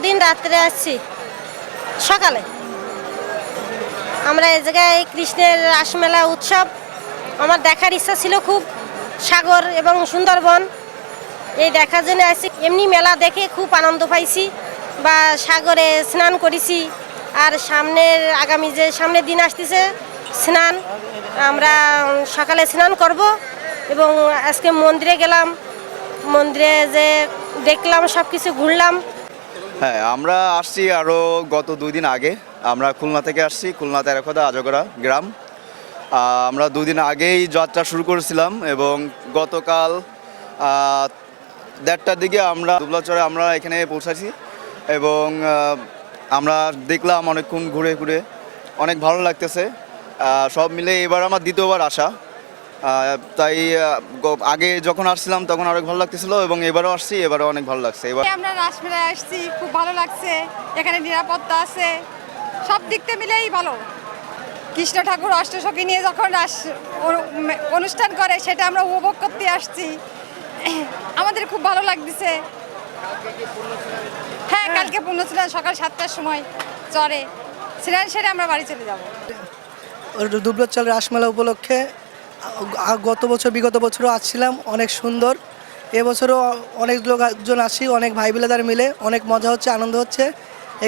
গতদিন রাত্রে আসছি। সকালে। আমরা এই জায়গায় কৃষ্ণের রাসমেলা উৎসব। আমার দেখার ইচ্ছা ছিল খুব সাগর এবং সুন্দরবন। এই দেখার জন্য আসছি। এমনি মেলা দেখে খুব আনন্দ পাইছি বা সাগরে স্নান করেছি। আর সামনের আগামী যে সামনের দিন আসতেছে স্নান, আমরা সকালে স্নান করব এবং আজকে মন্দিরে গেলাম। মন্দিরে যে দেখলাম সব কিছু ঘুরলাম। হ্যাঁ আমরা আসছি আরও গত দুই দিন আগে। আমরা খুলনা থেকে আসছি, খুলনা তেরাখোদা আজগড়া গ্রাম। আমরা দুদিন আগেই যাত্রা শুরু করেছিলাম এবং গতকাল দেড়টার দিকে আমরা দুবলাচরে আমরা এখানে পৌঁছাছি এবং আমরা দেখলাম অনেকক্ষণ ঘুরে ঘুরে। অনেক ভালো লাগতেছে। সব মিলে এবার আমার দ্বিতীয়বার আসা। তাই আগে যখন আসছিলাম তখন অনেক ভালো লাগতেছিল এবং এবারও আসছি এবারও অনেক ভালো লাগছে। এবার আমরা রাসমেলায় আসছি খুব ভালো লাগছে। এখানে নিরাপত্তা আছে। সব দিক থেকে মিলেই ভালো। কৃষ্ণ ঠাকুর অষ্টসখী নিয়ে যখন রাস অনুষ্ঠান করে সেটা আমরা উপভোগ করতে আসছি। আমাদের খুব ভালো লাগতেছে। হ্যাঁ কালকে পূর্ণ ছিল সকাল সাতটার সময় চরে। স্নান সেরে আমরা বাড়ি চলে যাব। দুবলোচ্চল রাসমেলা উপলক্ষে গত বছর, বিগত বছরও আসছিলাম, অনেক সুন্দর। এবছরও অনেক লোকজন আসি, অনেক ভাই বিলাদার মিলে, অনেক মজা হচ্ছে, আনন্দ হচ্ছে।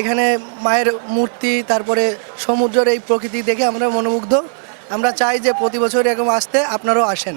এখানে মায়ের মূর্তি, তারপরে সমুদ্রের এই প্রকৃতি দেখে আমরা মনোমুগ্ধ। আমরা চাই যে প্রতি বছর এরকম আসতে আপনারাও আসেন।